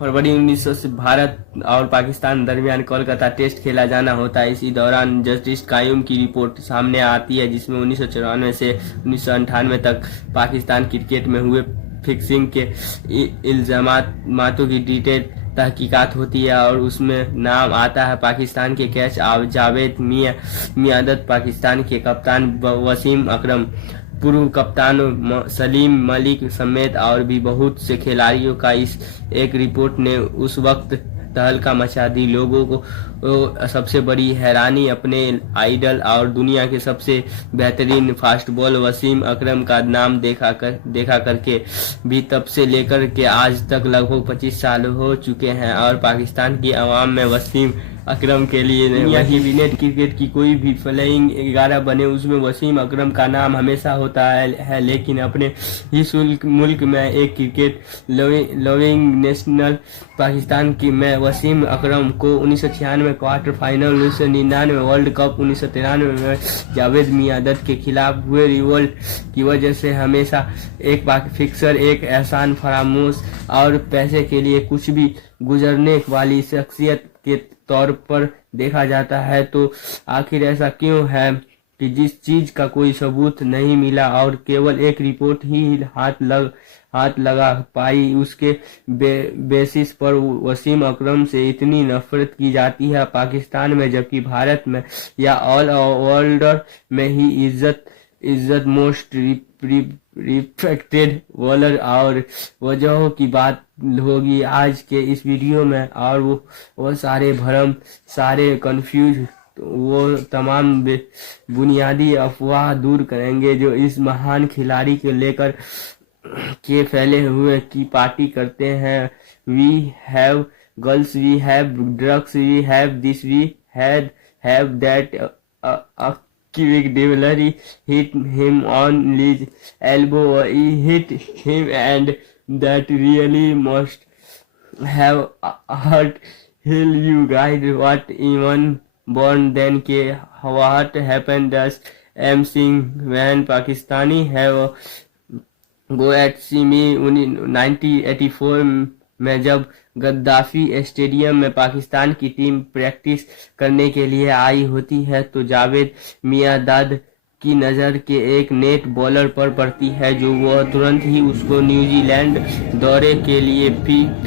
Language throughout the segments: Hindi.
फरवरी 1900 से भारत और पाकिस्तान दरमियान कोलकाता टेस्ट खेला जाना होता है। इसी दौरान जस्टिस कायूम की रिपोर्ट सामने आती है, जिसमें 1994 से 1998 तक पाकिस्तान क्रिकेट में हुए फिक्सिंग के इल्जामातों की डिटेल तहकीकात होती है और उसमें नाम आता है पाकिस्तान के कैच जावेद मियादत, पाकिस्तान के कप्तान वसीम अकरम, पूर्व कप्तान सलीम मलिक समेत और भी बहुत से खिलाड़ियों का इस एक रिपोर्ट ने उस वक्त तहलका मचा दी। लोगों को सबसे बड़ी हैरानी अपने आइडल और दुनिया के सबसे बेहतरीन फास्ट बॉल वसीम अकरम का नाम देखा करके भी तब से लेकर के आज तक लगभग 25 साल हो चुके हैं और पाकिस्तान की आवाम में वसीम अकरम के लिए दुनिया की विनेट क्रिकेट की कोई भी फ्लाइंग 11 बने उसमें वसीम अकरम का नाम हमेशा होता है। लेकिन अपने ही मुल्क में एक क्रिकेट लविंग नेशनल पाकिस्तान की में वसीम अकरम को 1996 क्वार्टर फाइनल, 1999 वर्ल्ड कप, 1993 में जावेद मियादत के खिलाफ हुए रिवोल्ट की वजह से हमेशा एक फिक्सर, एक एहसान फरामोश और पैसे के लिए कुछ भी गुजरने वाली शख्सियत के तौर पर देखा जाता है। तो आखिर ऐसा क्यों है कि जिस चीज का कोई सबूत नहीं मिला और केवल एक रिपोर्ट ही हाथ लगा पाई, उसके बेसिस पर वसीम अकरम से इतनी नफरत की जाती है पाकिस्तान में, जबकि भारत में या ऑल वर्ल्ड में ही इज्जत मोस्ट रिस्पेक्टेड बॉलर और वजहों की बात होगी आज के इस वीडियो में। और वो सारे भ्रम, सारे कंफ्यूज, वो तमाम बुनियादी अफवाह दूर करेंगे जो इस महान खिलाड़ी को लेकर के फैले हुए की पार्टी करते हैं। We have girls, we have drugs, we have this, we have that, Quick delivery hit him on his elbow, he hit him, and that really must have hurt hell you guys. What even born then ke what happened does am seeing when Pakistani have go at see me 1984 में जब गद्दाफी स्टेडियम में पाकिस्तान की टीम प्रैक्टिस करने के लिए आई होती है तो जावेद मियादाद की नज़र के एक नेट बॉलर पर पड़ती है, जो वह तुरंत ही उसको न्यूजीलैंड दौरे के लिए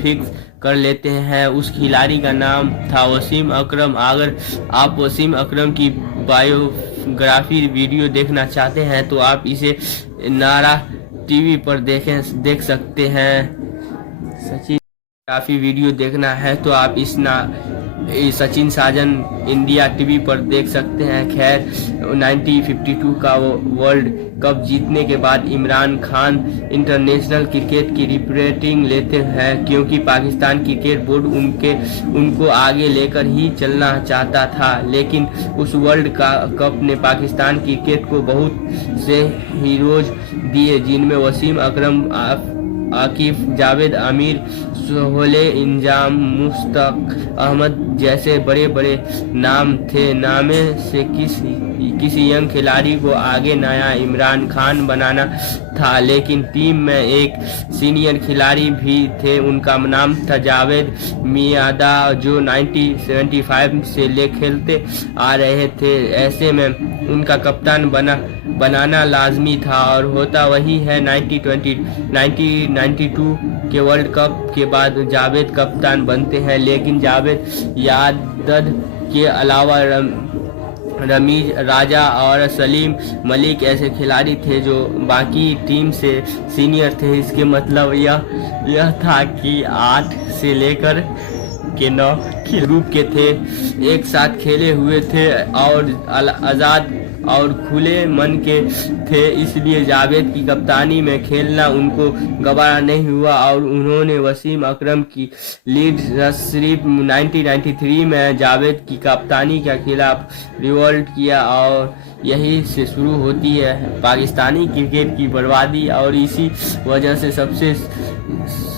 फिक्स कर लेते हैं। उस खिलाड़ी का नाम था वसीम अकरम। अगर आप वसीम अकरम की बायोग्राफी वीडियो देखना चाहते हैं तो आप इसे नारा टीवी पर देख सकते हैं। सचिन काफी वीडियो देखना है तो आप सचिन साजन इंडिया टीवी पर देख सकते हैं। खैर 1952 का वर्ल्ड कप जीतने के बाद इमरान खान इंटरनेशनल क्रिकेट की रिपोर्टिंग लेते हैं, क्योंकि पाकिस्तान क्रिकेट बोर्ड उनको आगे लेकर ही चलना चाहता था। लेकिन उस वर्ल्ड कप ने पाकिस्तान क्रिकेट को बहुत से हीरोज दिए, जिनमें वसीम अकरम, आकिफ, जावेद अमीर, सोहेल इंजाम, मुश्ताक अहमद जैसे बड़े बड़े नाम थे। नामे से किसी यंग खिलाड़ी को आगे नया इमरान खान बनाना था, लेकिन टीम में एक सीनियर खिलाड़ी भी थे, उनका नाम था जावेद मियादा, जो 1975 से ले खेलते आ रहे थे। ऐसे में उनका कप्तान बनाना लाजमी था और होता वही है। 1992 के वर्ल्ड कप के बाद जावेद कप्तान बनते हैं, लेकिन जावेद यादद के अलावा रमीज राजा और सलीम मलिक ऐसे खिलाड़ी थे जो बाकी टीम से सीनियर थे। इसके मतलब यह था कि 8 से लेकर के 9 ग्रुप के थे, एक साथ खेले हुए थे और आज़ाद और खुले मन के थे। इसलिए जावेद की कप्तानी में खेलना उनको गवारा नहीं हुआ और उन्होंने वसीम अकरम की लीड सिर्फ 1993 में जावेद की कप्तानी के खिलाफ रिवोल्ट किया और यही से शुरू होती है पाकिस्तानी क्रिकेट की बर्बादी। और इसी वजह से सबसे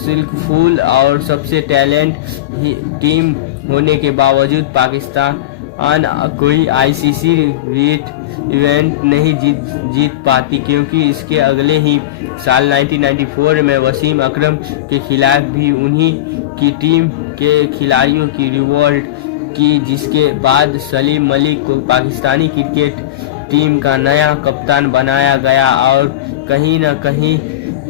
सिल्कफुल और सबसे टैलेंट टीम होने के बावजूद पाकिस्तान कोई ICC इवेंट नहीं जीत पाती, क्योंकि इसके अगले ही साल 1994 में वसीम अकरम के खिलाफ भी उन्हीं की टीम के खिलाड़ियों की रिवोल्ट की, जिसके बाद सलीम मलिक को पाकिस्तानी क्रिकेट टीम का नया कप्तान बनाया गया। और कहीं न कहीं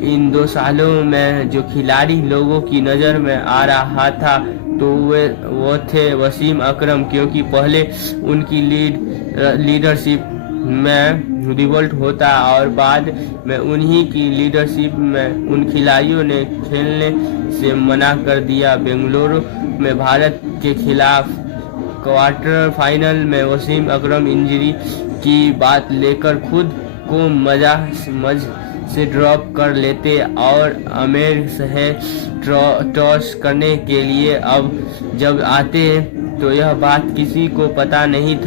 इन 2 सालों में जो खिलाड़ी लोगों की नज़र में आ रहा था तो वो थे वसीम अकरम, क्योंकि पहले उनकी लीडरशिप में रिवोल्ट होता और बाद में उन्हीं की लीडरशिप में उन खिलाड़ियों ने खेलने से मना कर दिया। बेंगलुरु में भारत के खिलाफ क्वार्टर फाइनल में वसीम अकरम इंजरी की बात लेकर खुद को मज से ड्रॉप कर लेते और आमिर से टॉस करने के लिए अब जब आते तो यह बात किसी को पता नहीं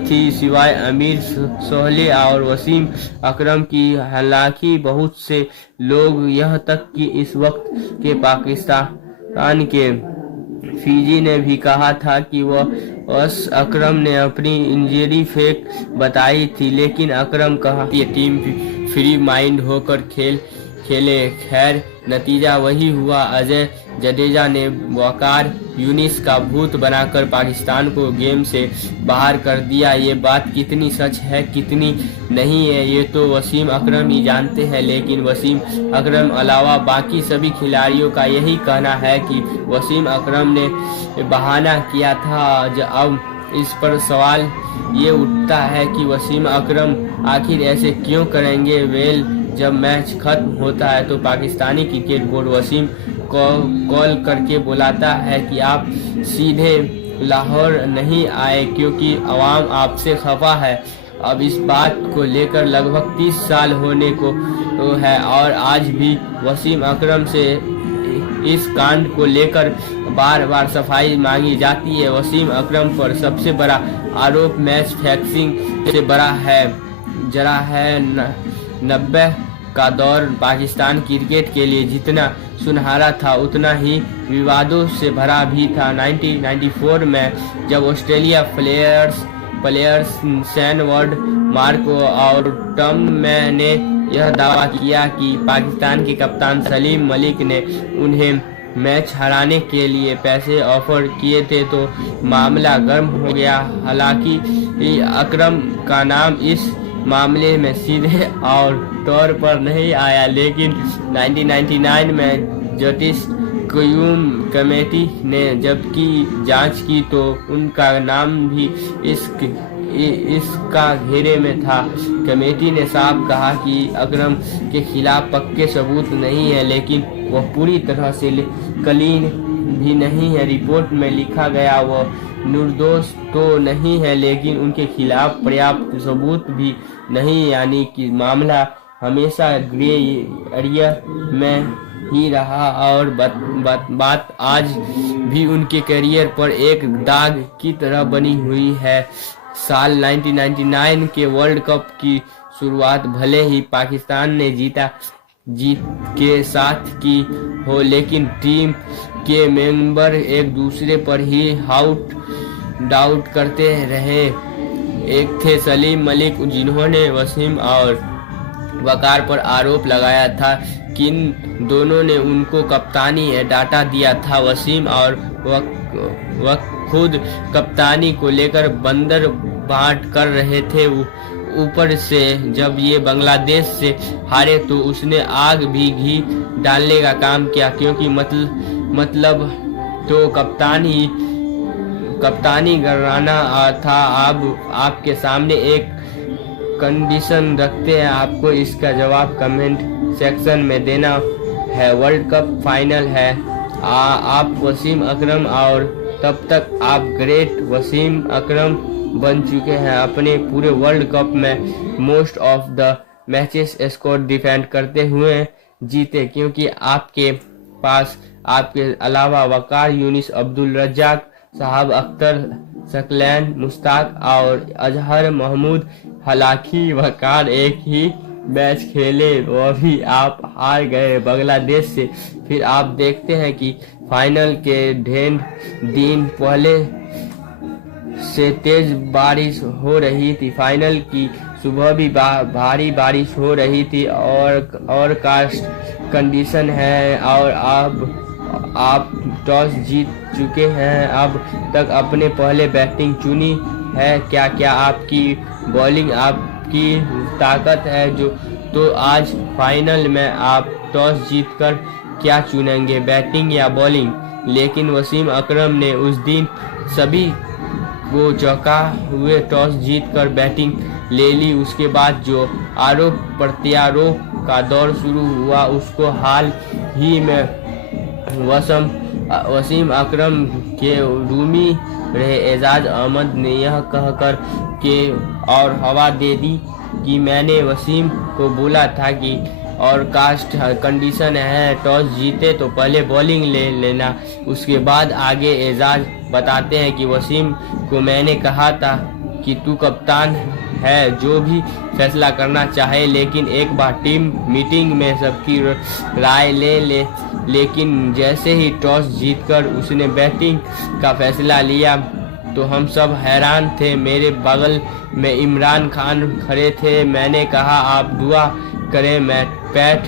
थी सिवाय आमिर, सोहेल और वसीम अकरम की। हालांकि बहुत से लोग यह तक कि इस वक्त के पाकिस्तान के फिजी ने भी कहा था कि वस अकरम ने अपनी इंजरी फेक बताई थी, लेकिन अकरम कहा ये टीम फ्री माइंड होकर खेले। खैर नतीजा वही हुआ। अजय जडेजा ने वकार यूनिस का भूत बनाकर पाकिस्तान को गेम से बाहर कर दिया। ये बात कितनी सच है कितनी नहीं है ये तो वसीम अकरम ही जानते हैं, लेकिन वसीम अकरम अलावा बाकी सभी खिलाड़ियों का यही कहना है कि वसीम अकरम ने बहाना किया था। अब इस पर सवाल ये उठता है कि वसीम अकरम आखिर ऐसे क्यों करेंगे। जब मैच खत्म होता है तो पाकिस्तानी क्रिकेट बोर्ड वसीम को कॉल करके बुलाता है कि आप सीधे लाहौर नहीं आए क्योंकि अवाम आपसे खफा है। अब इस बात को लेकर लगभग 30 साल होने को है और आज भी वसीम अकरम से इस कांड को लेकर बार बार सफाई मांगी जाती है। वसीम अकरम पर सबसे बड़ा आरोप मैच फिक्सिंग से बड़ा है। जरा है 90 का दौर पाकिस्तान क्रिकेट के लिए जितना सुनहरा था उतना ही विवादों से भरा भी था। 1994 में जब ऑस्ट्रेलिया प्लेयर्स शैन वॉर्न, मार्को और टॉम ने यह दावा किया कि पाकिस्तान के कप्तान सलीम मलिक ने उन्हें मैच हराने के लिए पैसे ऑफर किए थे तो मामला गर्म हो गया। हालांकि अकरम का नाम इस मामले में सीधे और तौर पर नहीं आया, लेकिन 1999 में जस्टिस क्यूम कमेटी ने जबकि जांच की तो उनका नाम भी इसका घेरे में था। कमेटी ने साफ कहा कि अकरम के खिलाफ पक्के सबूत नहीं है, लेकिन वह पूरी तरह से क्लीन भी नहीं है। रिपोर्ट में लिखा गया वह निर्दोष तो नहीं है, लेकिन उनके खिलाफ पर्याप्त सबूत भी नहीं, यानी कि मामला हमेशा ग्रे एरिया में ही रहा और बात आज भी उनके करियर पर एक दाग की तरह बनी हुई है। साल 1999 के वर्ल्ड कप की शुरुआत भले ही पाकिस्तान ने जीत के साथ की हो, लेकिन टीम के मेंबर एक दूसरे पर ही डाउट करते रहे। एक थे सलीम मलिक जिन्होंने वसीम और वकार पर आरोप लगाया था कि इन दोनों ने उनको कप्तानी डाटा दिया था। वसीम और वक खुद कप्तानी को लेकर बंदर बांट कर रहे थे। ऊपर से जब ये बांग्लादेश से हारे तो उसने आग भी घी डालने का काम किया, क्योंकि मतलब तो कप्तानी कराना था। अब आपके सामने एक कंडीशन रखते हैं, आपको इसका जवाब कमेंट सेक्शन में देना है। वर्ल्ड कप फाइनल है, आप वसीम अकरम और तब तक आप ग्रेट वसीम अकरम बन चुके हैं। अपने पूरे वर्ल्ड कप में most of the matches score defend करते हुए जीते, क्योंकि आपके पास आपके अलावा वकार यूनिस, अब्दुल रज्जाक, साहब अख्तर, सकलैन, मुश्ताक और अजहर महमूद। हालांकि वकार एक ही मैच खेले, वो भी आप हार गए बांग्लादेश से। फिर आप देखते हैं कि फाइनल के 1.5 दिन पहले से तेज बारिश हो रही थी। फाइनल की सुबह भी भारी बारिश हो रही थी और कास्ट कंडीशन है और अब आप टॉस जीत चुके हैं, अब तक अपने पहले बैटिंग चुनी है। क्या क्या आपकी बॉलिंग आपकी ताकत है जो तो आज फाइनल में आप टॉस जीतकर क्या चुनेंगे, बैटिंग या बॉलिंग? लेकिन वसीम अकरम ने उस दिन सभी को चौंका हुए टॉस जीतकर बैटिंग ले ली। उसके बाद जो आरोप प्रत्यारोप का दौर शुरू हुआ उसको हाल ही में वसीम अकरम के रूमी रहे एजाज अहमद ने यह कहकर के और हवा दे दी कि मैंने वसीम को बोला था कि और कास्ट कंडीशन है, टॉस जीते तो पहले बॉलिंग ले लेना। उसके बाद आगे एजाज बताते हैं कि वसीम को मैंने कहा था कि तू कप्तान है, जो भी फैसला करना चाहे, लेकिन एक बार टीम मीटिंग में सबकी राय ले लेकिन जैसे ही टॉस जीतकर उसने बैटिंग का फैसला लिया तो हम सब हैरान थे। मेरे बगल में इमरान खान खड़े थे। मैंने कहा आप दुआ करें, मैं पैट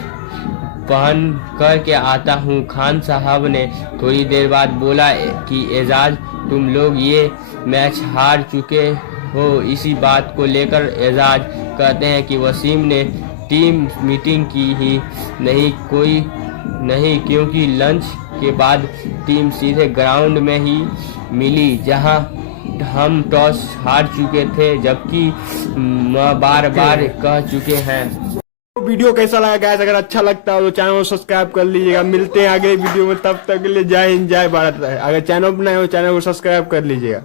पहन करके आता हूँ। खान साहब ने थोड़ी देर बाद बोला कि एजाज तुम लोग ये मैच हार चुके हो। इसी बात को लेकर एजाज कहते हैं कि वसीम ने टीम मीटिंग की ही नहीं क्योंकि लंच के बाद टीम सीधे ग्राउंड में ही मिली जहां हम टॉस हार चुके थे, जबकि बार कह चुके हैं। वीडियो कैसा लगा गाइस? अगर अच्छा लगता हो तो चैनल को सब्सक्राइब कर लीजिएगा। मिलते हैं अगले वीडियो में, तब तक के लिए जय हिंद जय भारत। अगर चैनल पर नए हो चैनल को सब्सक्राइब कर लीजिएगा।